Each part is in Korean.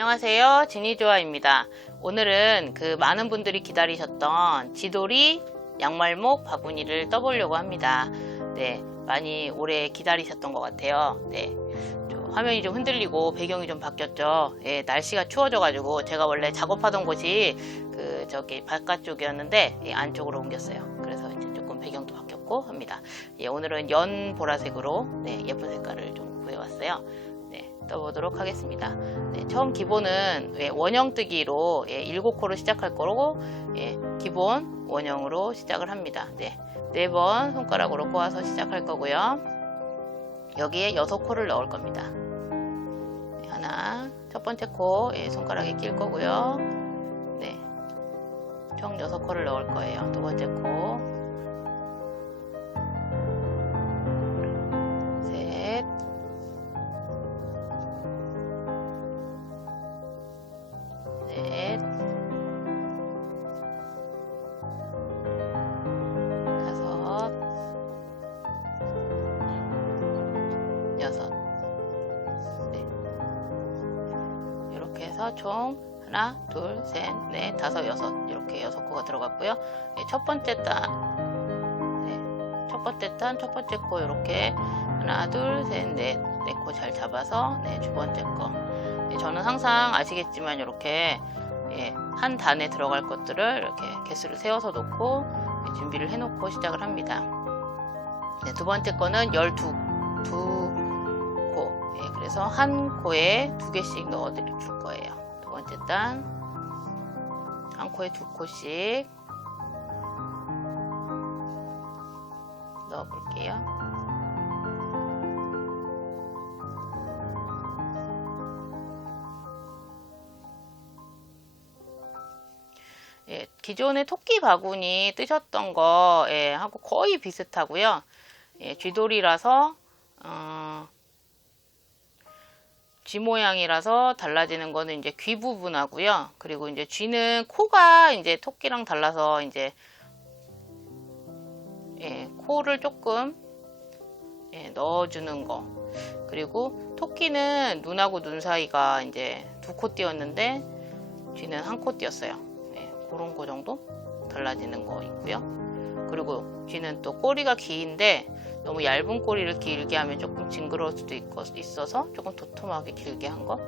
안녕하세요, 지니조아입니다. 오늘은 그 많은 분들이 기다리셨던 지돌이 양말목 바구니를 떠보려고 합니다. 네, 많이 오래 기다리셨던 것 같아요. 네, 화면이 좀 흔들리고 배경이 좀 바뀌었죠. 예, 날씨가 추워져가지고 제가 원래 작업하던 곳이 저기 바깥쪽이었는데 안쪽으로 옮겼어요. 그래서 이제 조금 배경도 바뀌었고 합니다. 예, 오늘은 연 보라색으로 예쁜 색깔을 좀 구해왔어요. 네, 떠보도록 하겠습니다. 네, 처음 기본은 원형뜨기로 7코로 시작할 거고 기본 원형으로 시작을 합니다. 네, 4번 손가락으로 꼬아서 시작할 거고요. 여기에 6코를 넣을 겁니다. 네, 하나, 첫 번째 코 손가락에 낄 거고요. 네, 총 6코를 넣을 거예요. 두 번째 코, 셋, 넷, 다섯, 여섯. 네. 이렇게 해서 총 하나, 둘, 셋, 넷, 다섯, 여섯. 이렇게 6코가 들어갔고요. 네, 첫 번째 단, 첫 번째 코 이렇게 하나, 둘, 셋, 넷, 4코 잘 잡아서 두 번째 거. 저는 항상 아시겠지만 이렇게 한 단에 들어갈 것들을 이렇게 개수를 세워서 놓고 준비를 해놓고 시작을 합니다. 네, 두 번째 거는 12코. 그래서 한 코에 2개씩 넣어 줄 거예요. 두 번째 단, 한 코에 2코씩 넣어 볼게요. 기존에 토끼 바구니 뜨셨던 거 하고 거의 비슷하고요. 쥐돌이라서 쥐 모양이라서 달라지는 거는 이제 귀 부분하고요. 그리고 이제 쥐는 코가 이제 토끼랑 달라서 이제 코를 조금 넣어주는 거. 그리고 토끼는 눈하고 눈 사이가 이제 2코 띄었는데 쥐는 1코 띄었어요. 그런 거 정도 달라지는 거 있고요. 그리고 쥐는 또 꼬리가 긴데 너무 얇은 꼬리를 길게 하면 조금 징그러울 수도 있어서 조금 도톰하게 길게 한 거,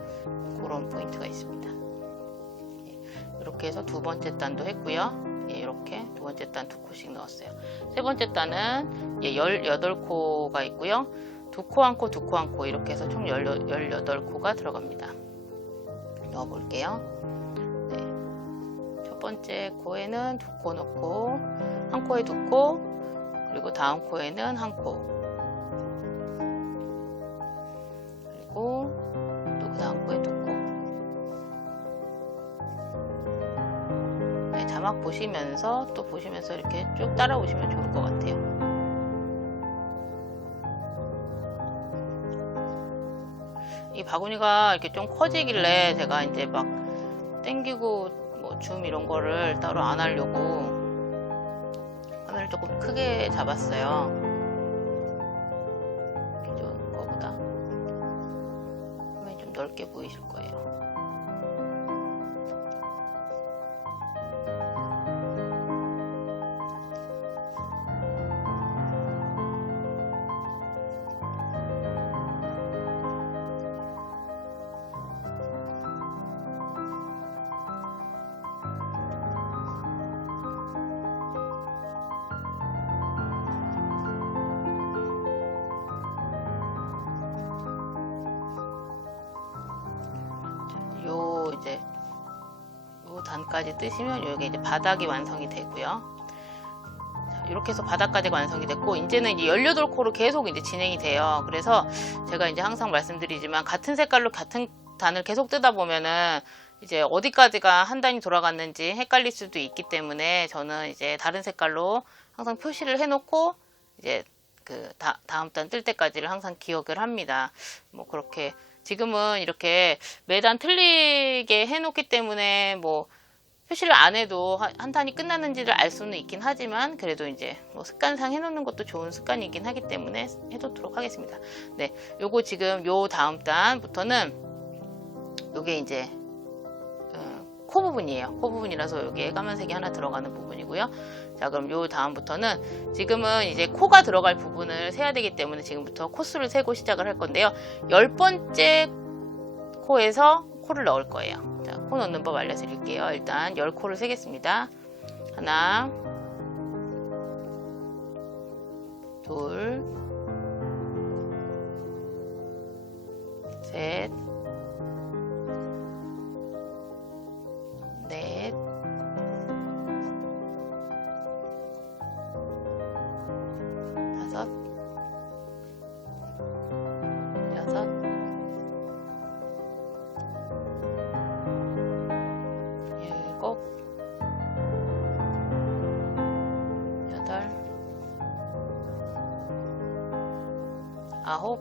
그런 포인트가 있습니다. 이렇게 해서 두 번째 단도 했고요. 이렇게 두 번째 단 2코씩 넣었어요. 세 번째 단은 18코가 있고요. 2코 1코 2코 1코 이렇게 해서 총 18코가 들어갑니다. 넣어 볼게요. 첫 번째 코에는 2코 넣고, 한 코에 2코, 그리고 다음 코에는 1코, 그리고 또 그 다음 코에 2코. 자막 보시면서 또 보시면서 이렇게 쭉 따라오시면 좋을 것 같아요. 이 바구니가 이렇게 좀 커지길래 제가 이제 막 당기고 줌 이런 거를 따로 안 하려고 화면을 조금 크게 잡았어요. 기존 거보다 화면이 좀 넓게 보이실 거예요. 요 단까지 뜨시면 여기 이제 바닥이 완성이 되고요. 자, 이렇게 해서 바닥까지 완성이 됐고, 이제는 이제 18코로 계속 이제 진행이 돼요. 그래서 제가 이제 항상 말씀드리지만 같은 색깔로 같은 단을 계속 뜨다 보면은 이제 어디까지가 한 단이 돌아갔는지 헷갈릴 수도 있기 때문에 저는 이제 다른 색깔로 항상 표시를 해놓고 이제 다음 단 뜰 때까지를 항상 기억을 합니다. 그렇게 지금은 이렇게 매단 틀리게 해놓기 때문에 표시를 안 해도 한 단이 끝났는지를 알 수는 있긴 하지만, 그래도 이제 습관상 해놓는 것도 좋은 습관이긴 하기 때문에 해두도록 하겠습니다. 네, 요거 지금 요 다음 단부터는 요게 이제 코 부분이에요. 코 부분이라서 여기에 까만색이 하나 들어가는 부분이고요. 자, 그럼 요 다음부터는 지금은 이제 코가 들어갈 부분을 세야 되기 때문에 지금부터 코수를 세고 시작을 할 건데요. 10번째 코에서 코를 넣을 거예요. 자, 코 넣는 법 알려드릴게요. 일단 10코를 세겠습니다. 하나, 둘, 셋, 넷, 다섯, 여섯, 일곱, 여덟, 아홉.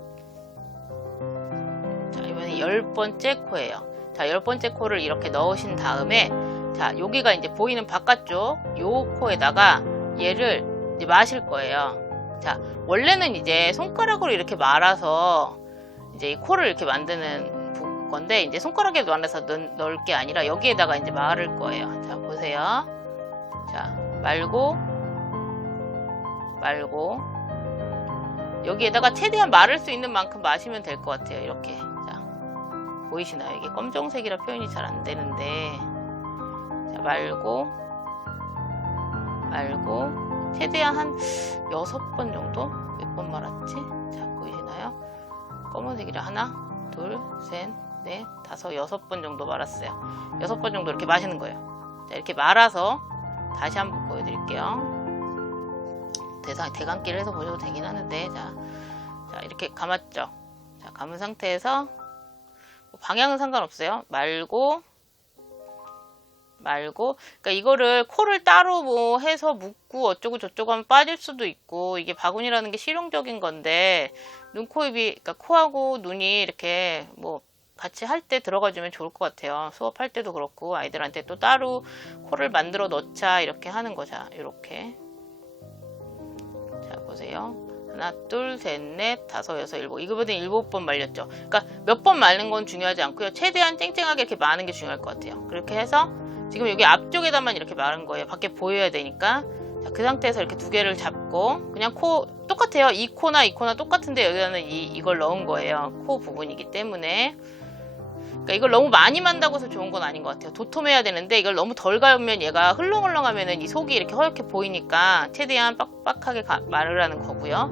자, 이번에 10번째 코예요. 자, 10번째 코를 이렇게 넣으신 다음에, 자, 여기가 이제 보이는 바깥쪽 요 코에다가 얘를 이제 마실 거예요. 자, 원래는 이제 손가락으로 이렇게 말아서 이제 이 코를 이렇게 만드는 건데, 이제 손가락에 말아서 넣을 게 아니라 여기에다가 이제 말을 거예요. 자, 보세요. 자, 말고, 여기에다가 최대한 마를 수 있는 만큼 마시면 될 것 같아요. 이렇게. 자, 보이시나요? 이게 검정색이라 표현이 잘 안 되는데, 자, 말고, 최대한 한 6번 정도? 몇 번 말았지? 자, 보이시나요? 검은색이라 하나, 둘, 셋, 넷, 다섯, 6번 정도 말았어요. 6번 정도 이렇게 마시는 거예요. 자, 이렇게 말아서 다시 한번 보여드릴게요. 대감기를 해서 보셔도 되긴 하는데, 자, 이렇게 감았죠. 자, 감은 상태에서 방향은 상관없어요. 말고, 그러니까 이거를 코를 따로 뭐 해서 묶고 어쩌고 저쩌고 하면 빠질 수도 있고, 이게 바구니라는 게 실용적인 건데, 눈, 코, 입이, 그러니까 코하고 눈이 이렇게 뭐 같이 할 때 들어가주면 좋을 것 같아요. 수업할 때도 그렇고, 아이들한테 또 따로 코를 만들어 넣자, 이렇게 하는 거죠. 이렇게. 자, 보세요. 하나, 둘, 셋, 넷, 다섯, 여섯, 일곱. 이거보다 7번 말렸죠. 그러니까 몇 번 말는 건 중요하지 않고요. 최대한 쨍쨍하게 이렇게 마는 게 중요할 것 같아요. 그렇게 해서 지금 여기 앞쪽에다만 이렇게 마른 거예요. 밖에 보여야 되니까. 자, 그 상태에서 이렇게 두 개를 잡고 그냥 코 똑같아요. 이 코나 똑같은데 여기다는 이걸 넣은 거예요. 코 부분이기 때문에. 그러니까 이걸 너무 많이 만다고 해서 좋은 건 아닌 것 같아요. 도톰해야 되는데 이걸 너무 덜 갈면 얘가 흘렁흘렁하면은 이 속이 이렇게 허옇게 보이니까 최대한 빡빡하게 마르라는 거고요.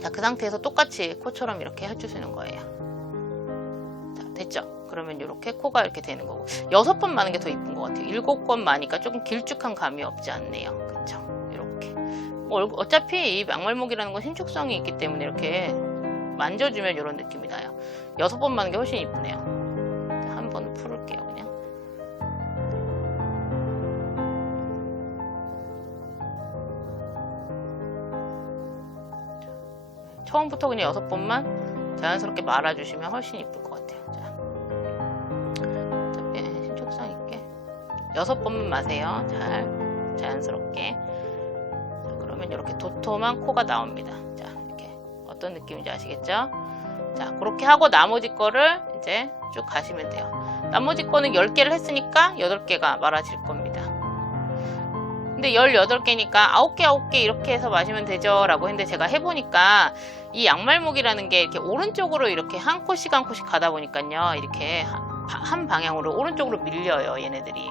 자, 그 상태에서 똑같이 코처럼 이렇게 해주시는 거예요. 자, 됐죠? 그러면 이렇게 코가 이렇게 되는 거고, 6번 마는 게 더 이쁜 것 같아요. 7번 마니까 조금 길쭉한 감이 없지 않네요. 그쵸? 이렇게. 뭐 어차피 이 양말목이라는 건 신축성이 있기 때문에 이렇게 만져주면 이런 느낌이 나요. 6번 마는 게 훨씬 이쁘네요. 한 번 풀을게요, 그냥. 처음부터 그냥 6번만 자연스럽게 말아주시면 훨씬 이쁠 것 같아요. 자, 신축성 있게 6번만 마세요. 잘 자연스럽게. 자, 그러면 이렇게 도톰한 코가 나옵니다. 자, 이렇게 어떤 느낌인지 아시겠죠? 자, 그렇게 하고 나머지 거를 이제 쭉 가시면 돼요. 나머지 거는 10개를 했으니까 8개가 말아질 겁니다. 근데 18개니까 9개 이렇게 해서 마시면 되죠 라고 했는데, 제가 해보니까 이 양말목이라는 게 이렇게 오른쪽으로 이렇게 한 코씩 한 코씩 가다 보니까요, 이렇게 한 방향으로 오른쪽으로 밀려요, 얘네들이.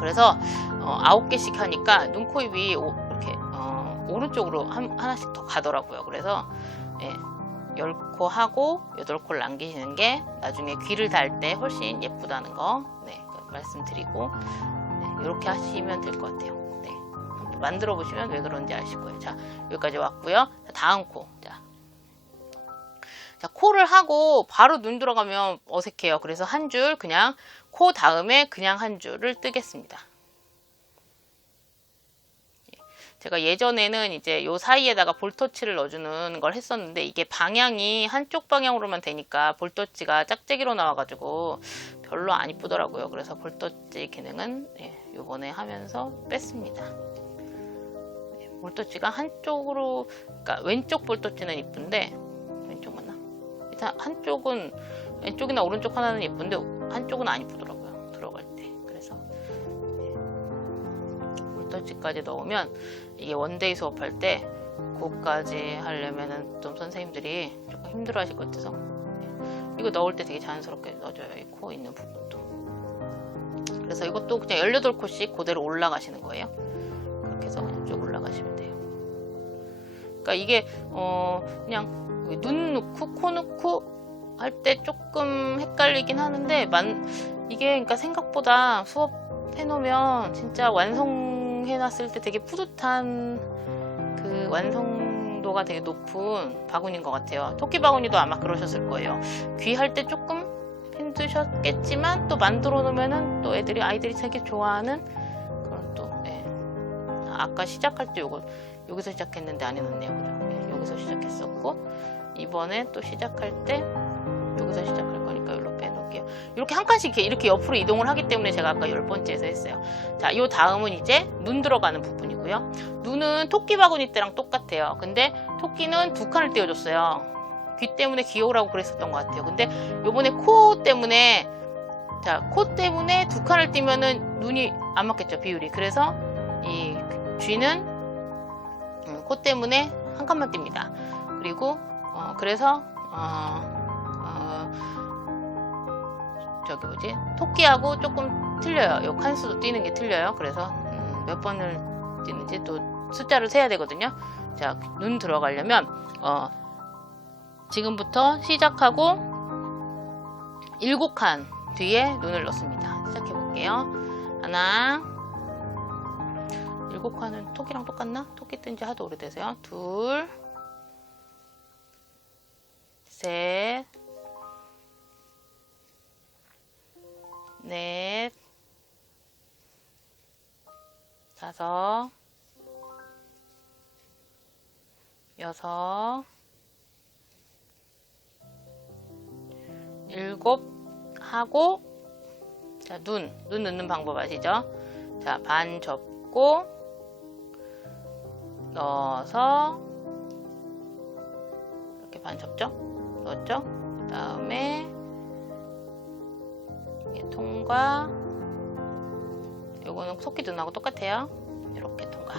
그래서 9개씩 하니까 눈, 코, 입이 이렇게 오른쪽으로 하나씩 더 가더라고요. 그래서 10코 하고 8코를 남기시는 게 나중에 귀를 달 때 훨씬 예쁘다는 거 말씀드리고, 이렇게 하시면 될 것 같아요. 만들어 보시면 왜 그런지 아실 거예요. 자, 여기까지 왔고요. 자, 다음 코. 자, 코를 하고 바로 눈 들어가면 어색해요. 그래서 한 줄 그냥 코 다음에 그냥 한 줄을 뜨겠습니다. 제가 예전에는 이제 요 사이에다가 볼터치를 넣어주는 걸 했었는데, 이게 방향이 한쪽 방향으로만 되니까 볼터치가 짝짝이로 나와가지고 별로 안 이쁘더라고요. 그래서 볼터치 기능은 요번에 하면서 뺐습니다. 볼터치가 한쪽으로, 그러니까 왼쪽 볼터치는 이쁜데, 왼쪽 맞나? 일단 한쪽은, 왼쪽이나 오른쪽 하나는 예쁜데 한쪽은 안 이쁘더라고요. 5시까지 넣으면 이게 원데이 수업할 때 그거까지 하려면은 좀 선생님들이 조금 힘들어 하실 것 같아서 이거 넣을 때 되게 자연스럽게 넣어줘요. 이 코 있는 부분도. 그래서 이것도 그냥 18코씩 그대로 올라가시는 거예요. 그렇게 해서 그냥 쭉 올라가시면 돼요. 그러니까 이게 그냥 눈 넣고 코 넣고 할 때 조금 헷갈리긴 하는데 이게 그러니까 생각보다 수업 해놓으면 진짜 완성해놨을 때 되게 뿌듯한 그 완성도가 되게 높은 바구니인 것 같아요. 토끼 바구니도 아마 그러셨을 거예요. 귀 할 때 조금 힘드셨겠지만 또 만들어 놓으면은 또 아이들이 되게 좋아하는 그런 또 아까 시작할 때 여기서 시작했는데 안 해놨네요. 그죠? 여기서 시작했었고 이번에 또 시작할 때 여기서 시작할 거니까 이렇게 빼놓을게요. 이렇게 한 칸씩 이렇게 옆으로 이동을 하기 때문에 제가 아까 10번째에서 했어요. 자, 요 다음은 이제 눈 들어가는 부분이고요. 눈은 토끼 바구니 때랑 똑같아요. 근데 토끼는 2칸을 떼어줬어요. 귀 때문에 귀여우라고 그랬었던 것 같아요. 근데 요번에 코 때문에 코 때문에 2칸을 띄면은 눈이 안 맞겠죠, 비율이. 그래서 이 쥐는 코 때문에 한 칸만 띱니다. 그리고 그래서 저기 뭐지? 토끼하고 조금 틀려요. 요 칸수도 띄는 게 틀려요. 그래서 몇 번을 띄는지 또 숫자를 세야 되거든요. 자, 눈 들어가려면 지금부터 시작하고 7칸 뒤에 눈을 넣습니다. 시작해 볼게요. 하나, 7칸은 토끼랑 똑같나? 토끼 뜬지 하도 오래돼서요. 둘, 셋, 넷, 다섯, 여섯, 일곱 하고 자, 눈 넣는 방법 아시죠? 자, 반 접고 넣어서 이렇게 반 접죠? 넣었죠? 그 다음에 통과. 요거는 토끼 눈하고 똑같아요. 이렇게 통과.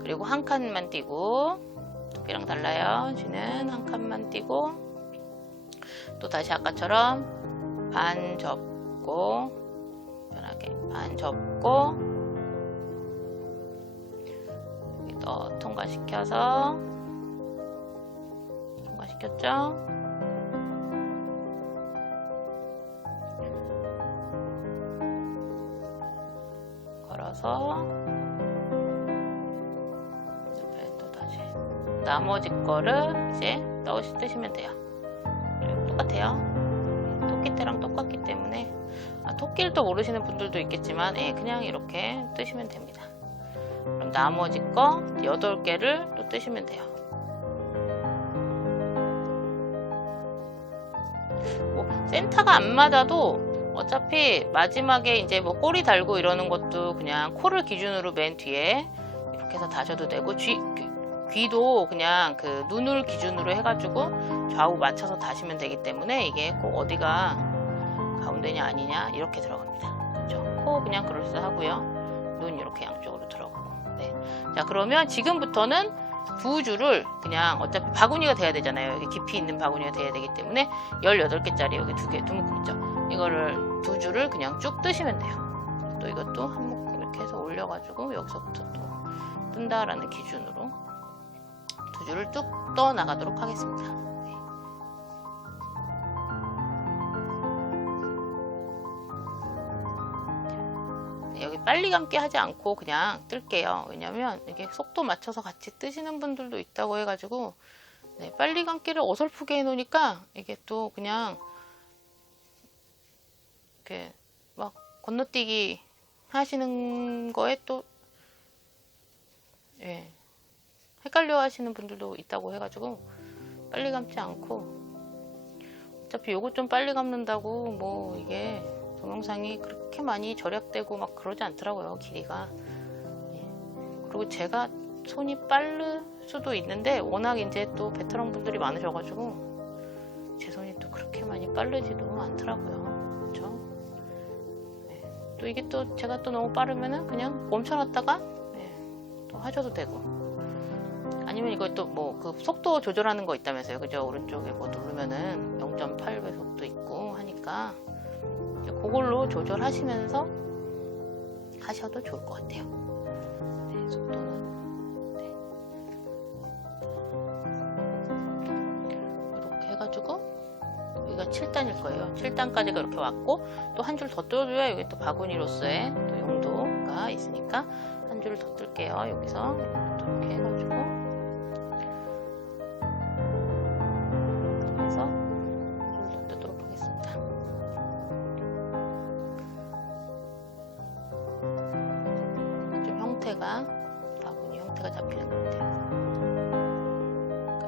그리고 한 칸만 띄고 토끼랑 달라요. 쥐는 한 칸만 띄고 또 다시 아까처럼 반 접고 편하게 반 접고 여기도 통과시켜서 통과시켰죠? 걸어서 옆에 또 다시 나머지 거를 이제 뜨시면 돼요. 똑같아요. 토끼 때랑 똑같기 때문에 토끼를 또 모르시는 분들도 있겠지만 그냥 이렇게 뜨시면 됩니다. 그럼 나머지 거 8개를 또 뜨시면 돼요. 센터가 안 맞아도 어차피 마지막에 이제 뭐 꼬리 달고 이러는 것도 그냥 코를 기준으로 맨 뒤에 이렇게 해서 다셔도 되고 귀도 그냥 그 눈을 기준으로 해가지고 좌우 맞춰서 다시면 되기 때문에 이게 꼭 어디가 가운데냐 아니냐 이렇게 들어갑니다. 그렇죠? 코 그냥 그럴싸하고요. 눈 이렇게 양쪽으로 들어가고. 네. 자, 그러면 지금부터는 두 줄을 그냥 어차피 바구니가 돼야 되잖아요. 여기 깊이 있는 바구니가 돼야 되기 때문에 18개짜리 여기 두 묶음 있죠. 이거를 두 줄을 그냥 쭉 뜨시면 돼요. 또 이것도 한 묶음 이렇게 해서 올려가지고 여기서부터 또 뜬다라는 기준으로 두 줄을 쭉 떠 나가도록 하겠습니다. 여기 빨리 감기 하지 않고 그냥 뜰게요. 왜냐면 이게 속도 맞춰서 같이 뜨시는 분들도 있다고 해가지고 빨리 감기를 어설프게 해놓으니까 이게 또 그냥 이렇게 막 건너뛰기 하시는 거에 또 헷갈려 하시는 분들도 있다고 해가지고 빨리 감지 않고 어차피 요거 좀 빨리 감는다고 뭐 이게 동영상이 그렇게 많이 절약되고 막 그러지 않더라고요. 길이가. 그리고 제가 손이 빠를 수도 있는데 워낙 이제 또 베테랑 분들이 많으셔가지고 제 손이 또 그렇게 많이 빠르지도 않더라고요. 그렇죠? 또 이게 또 제가 또 너무 빠르면은 그냥 멈춰놨다가 네, 또 하셔도 되고, 아니면 이거 또 뭐 그 속도 조절하는 거 있다면서요, 그죠? 오른쪽에 뭐 누르면은 0.8배속도 있고 하니까 그걸로 조절하시면서 하셔도 좋을 것 같아요. 네, 속도는 네. 이렇게 해가지고 여기가 7단일 거예요. 7단까지가 이렇게 왔고, 또 한 줄 더 뜯어줘야 여기 또 바구니로서의 또 용도가 있으니까 한 줄을 더 뜰게요. 여기서 이렇게 해가지고 해서 한 줄 더 뜨도록 하겠습니다. 좀 형태가 바구니 형태가 잡히는 것 같아요.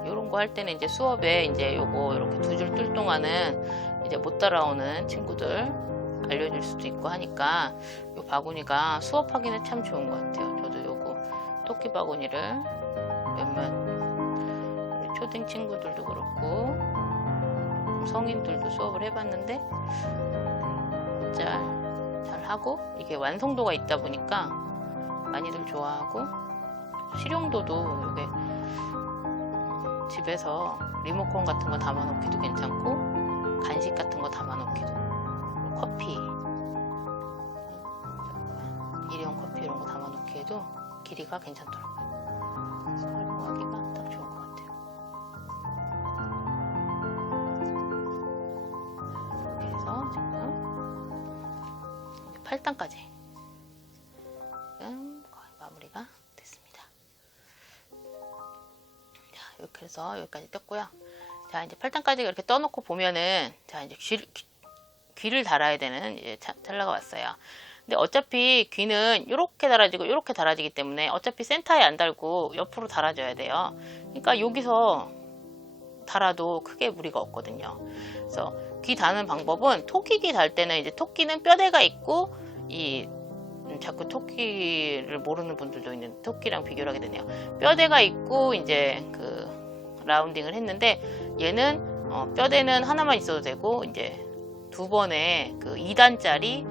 이런 거 할 때는 이제 수업에 이제 요거 이렇게 두 줄 뜰 동안은 이제 못 따라오는 친구들 알려줄 수도 있고 하니까 요 바구니가 수업하기는 참 좋은 것 같아요. 저도 요거 토끼 바구니를 몇몇 우리 초딩 친구들도 그렇고 성인들도 수업을 해봤는데 잘 하고, 이게 완성도가 있다 보니까 많이들 좋아하고, 실용도도 요게 집에서 리모컨 같은 거 담아놓기도 괜찮고, 간식 같은 거 담아놓기도, 커피, 일회용 커피 이런 거 담아놓기에도 길이가 괜찮더라고요. 그래서 활용하기가 딱 좋은 것 같아요. 이렇게 해서 지금 8단까지 지금 거의 마무리가 됐습니다. 자, 이렇게 해서 여기까지 떴고요. 자, 이제 8단까지 이렇게 떠놓고 보면은, 자, 이제 귀를 달아야 되는 이제 찰나가 왔어요. 근데 어차피 귀는 이렇게 달아지고 이렇게 달아지기 때문에 어차피 센터에 안 달고 옆으로 달아줘야 돼요. 그러니까 여기서 달아도 크게 무리가 없거든요. 그래서 귀 다는 방법은, 토끼귀 달 때는 이제 토끼는 뼈대가 있고, 자꾸 토끼를 모르는 분들도 있는데 토끼랑 비교를 하게 되네요. 뼈대가 있고 이제 그 라운딩을 했는데, 얘는 뼈대는 하나만 있어도 되고, 이제 두 번에 그 2단짜리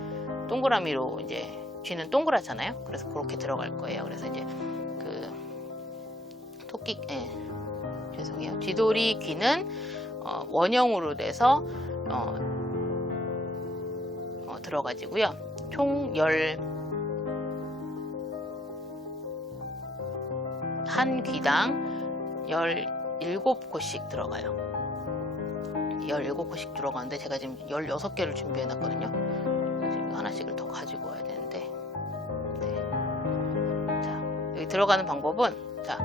동그라미로, 이제 귀는 동그랗잖아요. 그래서 그렇게 들어갈 거예요. 그래서 이제 그 죄송해요. 쥐돌이 귀는 원형으로 돼서 들어가지고요. 총 한 귀당 17곳씩 들어가요. 17곳씩 들어가는데 제가 지금 16개를 준비해 놨거든요. 지금 하나씩을 더 가지고 와야 되는데, 네. 자, 여기 들어가는 방법은, 자,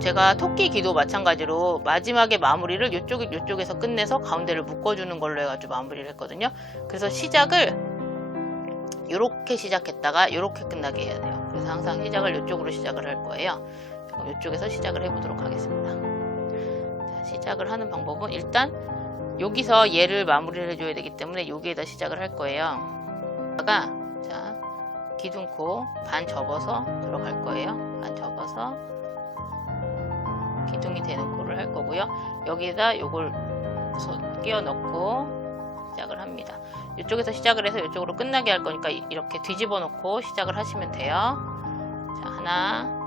제가 토끼 귀도 마찬가지로 마지막에 마무리를 이쪽에서 끝내서 가운데를 묶어주는 걸로 해가지고 마무리를 했거든요. 그래서 시작을 이렇게 시작했다가 이렇게 끝나게 해야 돼요. 그래서 항상 시작을 이쪽으로 시작을 할 거예요. 이쪽에서 시작을 해보도록 하겠습니다. 자, 시작을 하는 방법은, 일단 여기서 얘를 마무리를 해줘야 되기 때문에 여기에다 시작을 할 거예요. 자, 기둥코 반 접어서 들어갈 거예요. 반 접어서 기둥이 되는 코를 할 거고요. 여기에다 요걸 끼워 넣고 시작을 합니다. 이쪽에서 시작을 해서 이쪽으로 끝나게 할 거니까 이렇게 뒤집어 놓고 시작을 하시면 돼요. 자, 하나,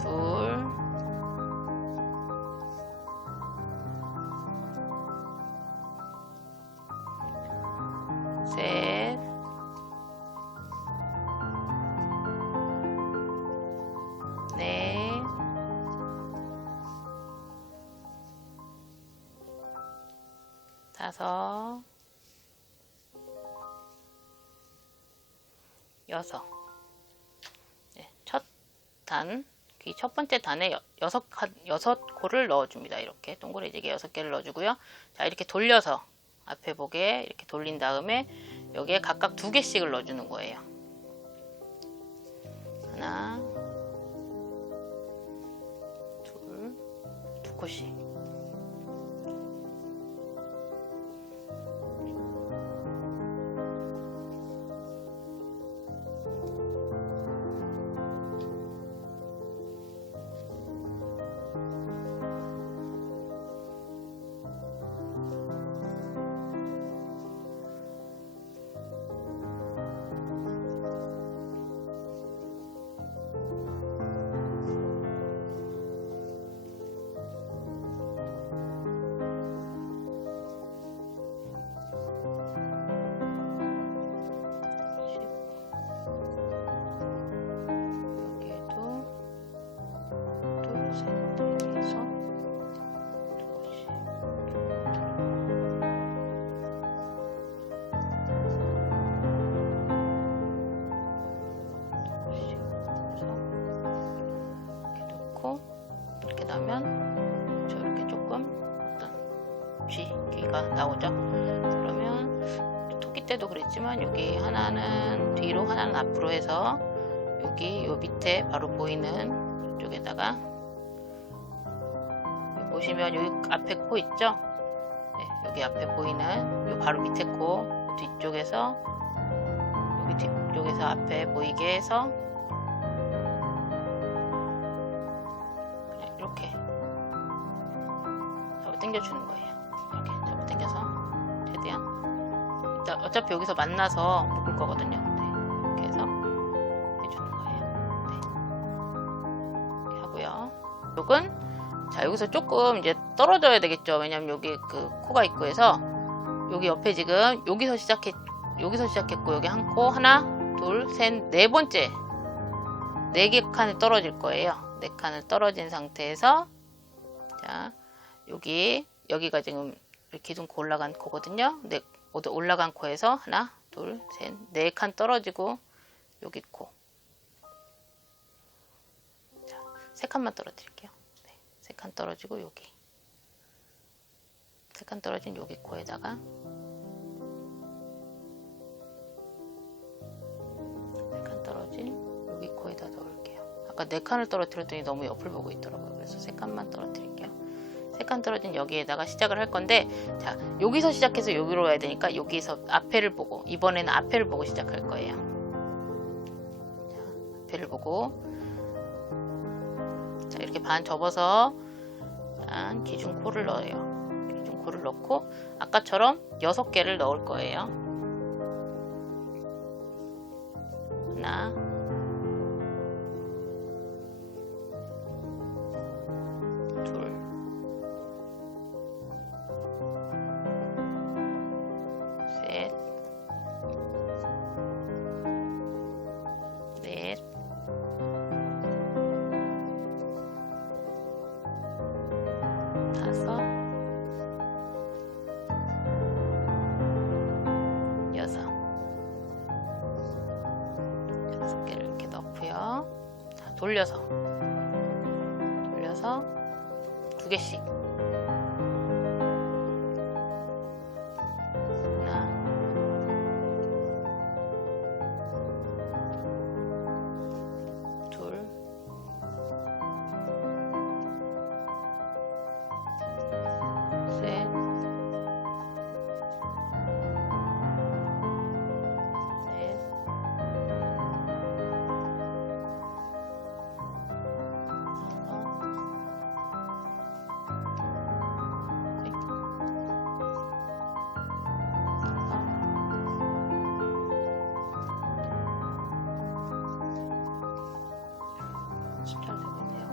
둘, 셋, 넷, 다섯, 여섯. 네, 귀 첫 번째 단에 여섯 코를 넣어줍니다. 이렇게 동그래지게 6개를 넣어주고요. 자, 이렇게 돌려서 앞에 보게 이렇게 돌린 다음에 여기에 각각 2개씩을 넣어주는 거예요. 하나, 둘, 2코씩. 저번에도 그랬지만 여기 하나는 뒤로 하나는 앞으로 해서 여기 요 밑에 바로 보이는 이쪽에다가 보시면 여기 앞에 코 있죠? 네, 여기 앞에 보이는 요 바로 밑에 코 뒤쪽에서 여기 뒤쪽에서 앞에 보이게 해서 이렇게 잡아 당겨주는 거예요. 이렇게 잡아 당겨서 최대한 어차피 여기서 만나서 묶을 거거든요. 네, 이렇게 해서 해주는 거예요. 네. 이렇게 하고요. 이건 자 여기서 조금 이제 떨어져야 되겠죠. 왜냐면 여기 그 코가 있고 해서 여기 옆에 지금 여기서 시작했고 여기 한 코 하나 둘 셋 네 번째 4개 칸이 떨어질 거예요. 4칸을 떨어진 상태에서 자 여기가 지금 기둥코 올라간 코거든요. 모두 올라간 코에서 하나 둘 셋 4칸 떨어지고 여기 코 자 3칸만 떨어뜨릴게요. 3칸 떨어지고 여기 3칸 떨어진 여기 코에다가 3칸 떨어진 여기 코에다 넣을게요. 아까 4칸을 떨어뜨렸더니 너무 옆을 보고 있더라고요. 그래서 3칸만 떨어뜨릴게요. 3칸 떨어진 여기에다가 시작을 할 건데 자 여기서 시작해서 여기로 와야 되니까 여기서 앞에를 보고 이번에는 앞에를 보고 시작할 거예요. 자, 앞에를 보고 자 이렇게 반 접어서 기준코를 넣어요. 기준코를 넣고 아까처럼 6개를 넣을 거예요. 하나 둘 셋 넷 다섯 여섯 개를 이렇게 넣고요. 자, 돌려서 2개씩 하나 둘 셋 잘 되고 있네요.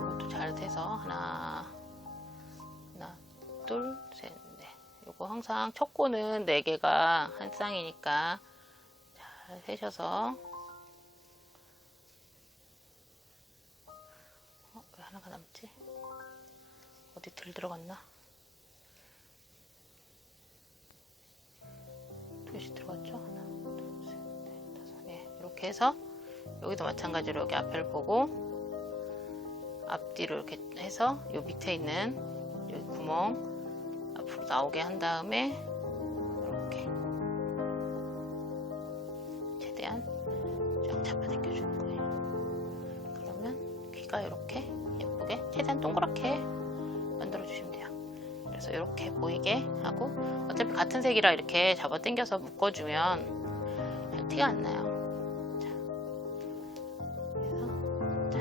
이것도 잘 돼서 하나 둘 셋 넷 요거 항상 첫 코는 4개가 한 쌍이니까 잘 세셔서 왜 하나가 남지? 어디 들어갔나? 2개씩 들어갔죠? 하나, 둘, 셋, 넷, 다섯. 네, 이렇게 해서 여기도 마찬가지로 여기 앞을 보고 앞뒤로 이렇게 해서 요 밑에 있는 여기 구멍 앞으로 나오게 한 다음에 이렇게 최대한 쫙 잡아당겨주는 거예요. 그러면 귀가 이렇게 예쁘게 최대한 동그랗게 만들어주시면 돼요. 그래서 이렇게 보이게 하고 어차피 같은 색이라 이렇게 잡아당겨서 묶어주면 잘 티가 안 나요. 자, 그래서 자,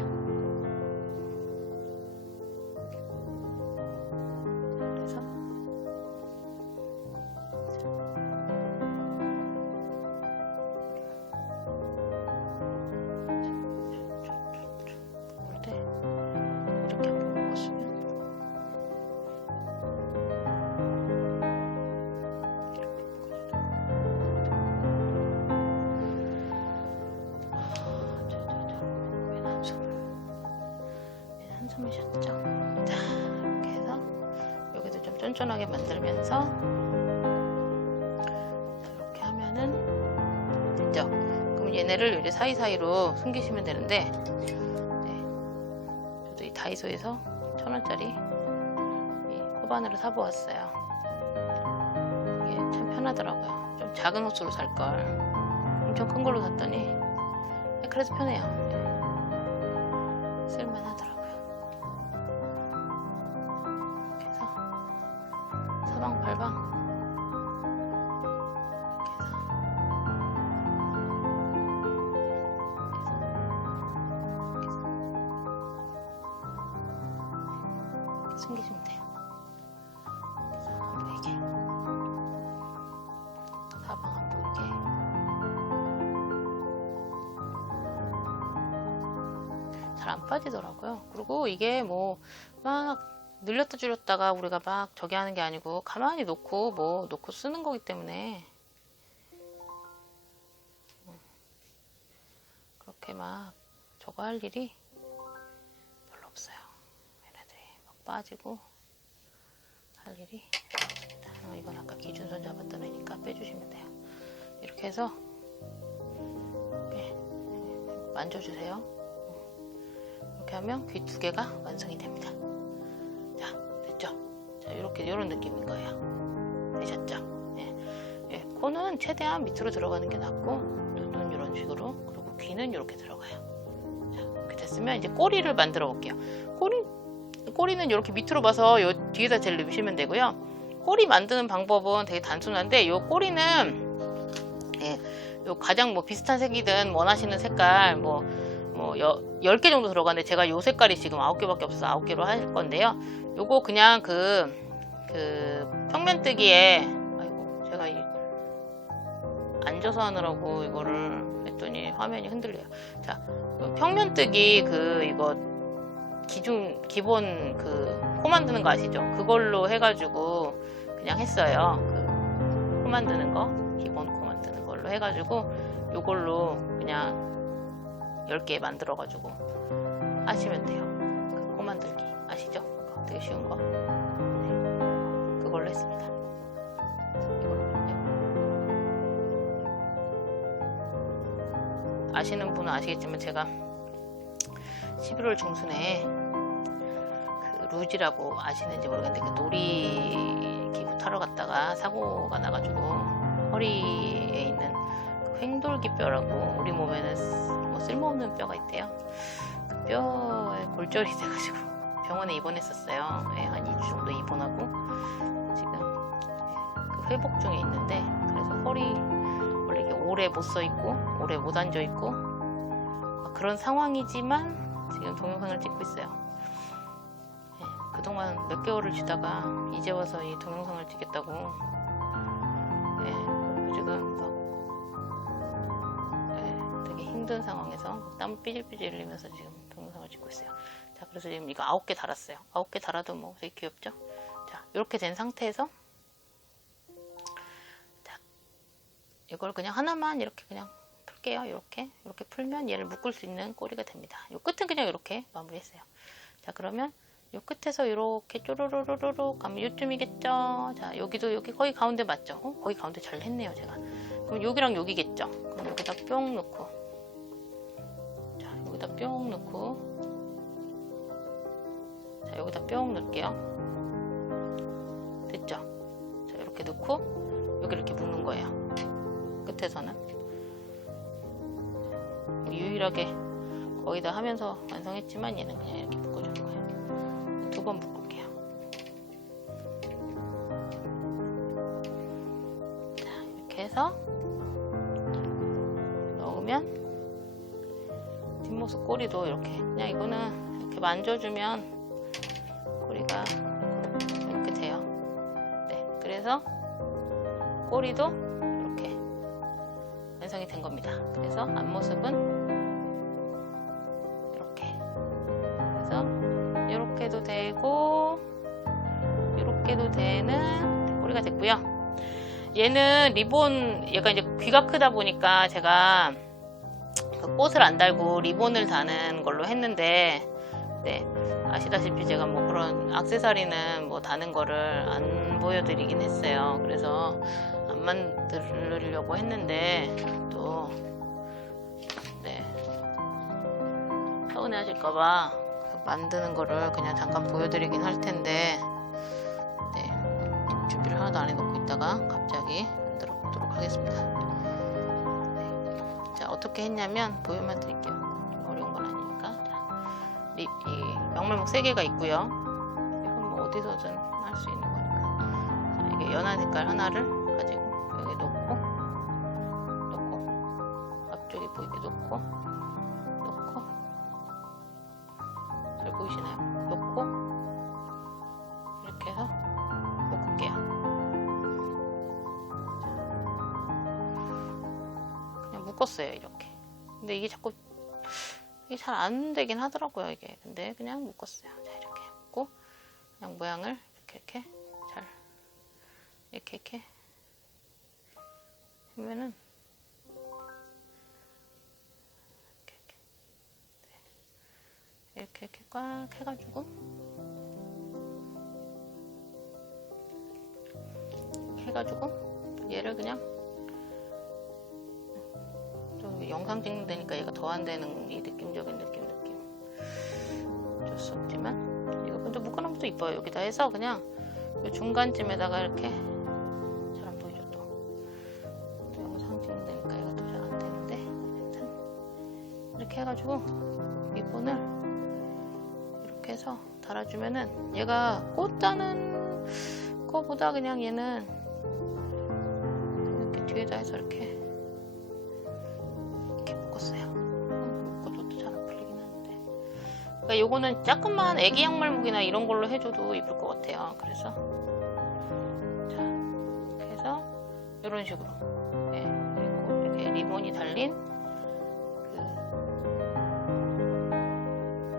그래서 묶을 때 이렇게 묶었으면 한숨을 쉬었죠. 자, 이렇게 해서 여기도 좀 쫀쫀하게 만들면서 이렇게 하면은 됐죠. 그럼 얘네를 이제 사이사이로 숨기시면 되는데, 네. 저도 이 다이소에서 1,000원짜리 이 코바늘을 사보았어요. 이게 참 편하더라고요. 좀 작은 호수로 살걸 엄청 큰 걸로 샀더니 그래도 편해요. 네. 쓸만하더라고요. 이렇게 해서 사방팔방 숨기시면 돼요. 안 보이게. 사방 안 보이게. 잘 안 빠지더라고요. 그리고 이게 뭐 막 늘렸다 줄였다가 우리가 막 저기 하는 게 아니고 가만히 놓고 뭐 놓고 쓰는 거기 때문에 그렇게 막 저거 할 일이 별로 없어요. 얘네들이 막 빠지고 할 일이 없습니다. 이건 아까 기준선 잡았던 애니까 빼주시면 돼요. 이렇게 해서 이렇게 만져주세요. 이렇게 하면 귀 2개가 완성이 됩니다. 자, 됐죠? 자, 이렇게 이런 느낌인 거예요. 되셨죠? 네. 네, 코는 최대한 밑으로 들어가는 게 낫고, 눈은 이런 식으로, 그리고 귀는 이렇게 들어가요. 자, 이렇게 됐으면 이제 꼬리를 만들어 볼게요. 꼬리는 이렇게 밑으로 봐서 요 뒤에다 젤 넣으시면 되고요. 꼬리 만드는 방법은 되게 단순한데, 요 꼬리는 예, 요 가장 뭐 비슷한 색이든 원하시는 색깔 뭐 10개 정도 들어가는데, 제가 요 색깔이 지금 9개밖에 없어서 9개로 할 건데요. 요거 그냥 그 평면뜨기에, 아이고 제가 앉아서 하느라고 이거를 했더니 화면이 흔들려요. 자, 평면뜨기 이거 기본 코 만드는 거 아시죠? 그걸로 해가지고 그냥 했어요. 코 만드는 거, 기본 코 만드는 걸로 해가지고 요걸로 그냥 10개 만들어가지고 하시면 돼요. 코 만들기 아시죠? 되게 쉬운 거. 네. 그걸로 했습니다. 아시는 분은 아시겠지만 제가 11월 중순에 루지라고 아시는지 모르겠는데 놀이기구 타러 갔다가 사고가 나가지고 허리에 있는 횡돌기뼈라고 우리 몸에는 뭐 쓸모없는 뼈가 있대요. 그 뼈에 골절이 돼가지고 병원에 입원했었어요. 네, 한 2주 정도 입원하고 지금 회복 중에 있는데, 그래서 허리 원래 이게 오래 못 서 있고 오래 못 앉아 있고 그런 상황이지만 지금 동영상을 찍고 있어요. 네, 그동안 몇 개월을 쉬다가 이제 와서 이 동영상을 찍겠다고. 네, 지금 되게 힘든 상황에서 땀 삐질삐질 흘리면서 지금 동영상을 찍고 있어요. 자, 그래서 지금 이거 9개 달았어요. 9개 달아도 뭐 되게 귀엽죠? 자, 이렇게 된 상태에서 자, 이걸 그냥 하나만 이렇게 그냥 풀게요. 이렇게 풀면 얘를 묶을 수 있는 꼬리가 됩니다. 이 끝은 그냥 이렇게 마무리했어요. 자, 그러면 이 끝에서 이렇게 쪼르르르르 가면 요쯤이겠죠? 자, 여기도 여기 거의 가운데 맞죠? 거의 가운데 잘 했네요, 제가. 그럼 여기랑 여기겠죠? 그럼 여기다 뿅 넣고, 자, 여기다 뿅 넣고, 자, 여기다 뿅 넣을게요. 됐죠? 자, 이렇게 넣고 여기 이렇게 묶는 거예요. 끝에서는 유일하게 거의 다 하면서 완성했지만 얘는 그냥 이렇게 묶어주는 거예요. 2번 묶을게요. 자, 이렇게 해서 넣으면 뒷모습 꼬리도 이렇게, 그냥 이거는 이렇게 만져주면 꼬리가 이렇게 돼요. 네, 그래서 꼬리도 이렇게 완성이 된 겁니다. 그래서 앞모습은 이렇게, 그래서 이렇게도 되고 이렇게도 되는 꼬리가 됐고요. 얘는 리본, 얘가 이제 귀가 크다 보니까 제가 그 꽃을 안 달고 리본을 다는 걸로 했는데, 네, 아시다시피 제가 뭐 그런 액세서리는 뭐 다는 거를 안 보여드리긴 했어요. 그래서 안 만들려고 했는데 또 서운해 하실까봐 만드는 거를 그냥 잠깐 보여드리긴 할 텐데, 네, 준비를 하나도 안 해놓고 있다가 갑자기 만들어 보도록 하겠습니다. 네. 자, 어떻게 했냐면 보여만 드릴게요. 좀 어려운 건 아니니까. 자, 이 양말목 3개가 있고요. 이건 뭐 어디서든 할 수 있는 거니까. 자, 이게 연한 색깔 하나를 가지고 여기 놓고 앞쪽에 보이게 놓고 잘 보이시나요? 놓고 이렇게 해서 묶을게요. 그냥 묶었어요, 이렇게. 근데 이게 자꾸 이게 잘 안 되긴 하더라고요, 이게. 근데 그냥 묶었어요. 자, 이렇게 묶고 그냥 모양을 이렇게 잘 이렇게 하면은 이렇게 꽉 해가지고 얘를 그냥 좀 영상 찍는 데니까 얘가 더 안 되는 이 느낌적인 느낌 어쩔 수 없지만 이거 근데 묶어놓으면 또 이뻐요. 여기다 해서 그냥 이 중간쯤에다가 이렇게 잘 안 보이죠? 또 영상 찍는 데니까 얘가 더 잘 안 되는데 하여튼 이렇게 해가지고 리본을 이렇게 해서 달아주면은 얘가 꽃 다는 거보다 그냥 얘는 이렇게 뒤에다 해서 이렇게 묶었어요. 묶어도 잘 안 풀리긴 하는데. 그러니까 요거는 조금만 애기 양말목이나 이런 걸로 해줘도 이쁠 것 같아요. 그래서 자, 이렇게 해서 이런 식으로 그리고 이렇게 리본이 달린 그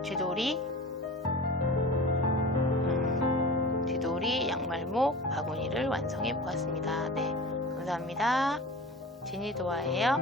쥐돌이 양말목 바구니를 완성해 보았습니다. 네, 감사합니다. 지니도아예요.